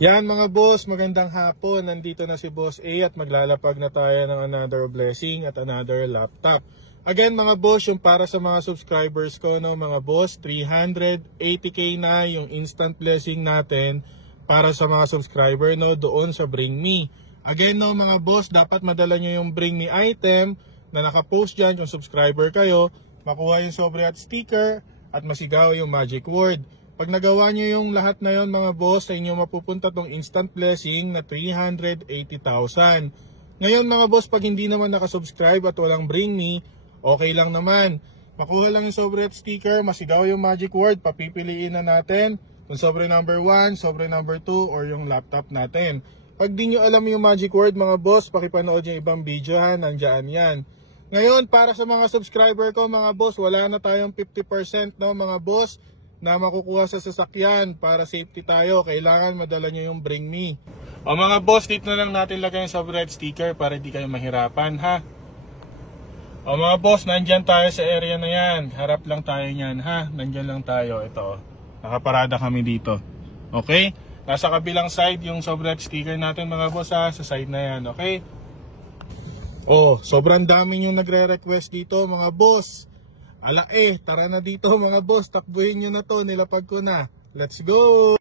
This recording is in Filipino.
Yan mga boss, magandang hapon. Nandito na si Boss A at maglalapag na tayo ng another blessing at another laptop. Again mga boss, yung para sa mga subscribers ko, no, mga boss, 380k na yung instant blessing natin para sa mga subscriber, no, doon sa Bring Me. Again, no, mga boss, dapat madala nyo yung Bring Me item na nakapost dyan, yung subscriber kayo, makuha yung sobre at sticker at masigaw yung magic word. Pag nagawa nyo yung lahat na yon mga boss, sa inyo mapupunta tong instant blessing na 380,000. Ngayon mga boss, pag hindi naman nakasubscribe at walang Bring Me, okay lang naman. Makuha lang yung sobre at sticker, masigaw yung magic word, papipiliin na natin kung sobre number 1, sobre number 2, or yung laptop natin. Pag di nyo alam yung magic word mga boss, pakipanood yung ibang video ha, nandyan yan. Ngayon, para sa mga subscriber ko mga boss, wala na tayong 50% no mga boss, na makukuha sa sasakyan. Para safety tayo, kailangan madala nyo yung Bring Me. O mga boss, dito na lang natin lagay yung sobre at sticker para hindi kayo mahirapan ha. O mga boss, nandyan tayo sa area na yan. Harap lang tayo nyan ha. Nandyan lang tayo. Ito, nakaparada kami dito. Okay? Nasa kabilang side yung sobre at sticker natin mga boss ha. Sa side na yan, okay? O, sobrang dami yung nagre-request dito mga boss. Tara na dito mga boss, takbuhin nyo na to, nilapag ko na. Let's go!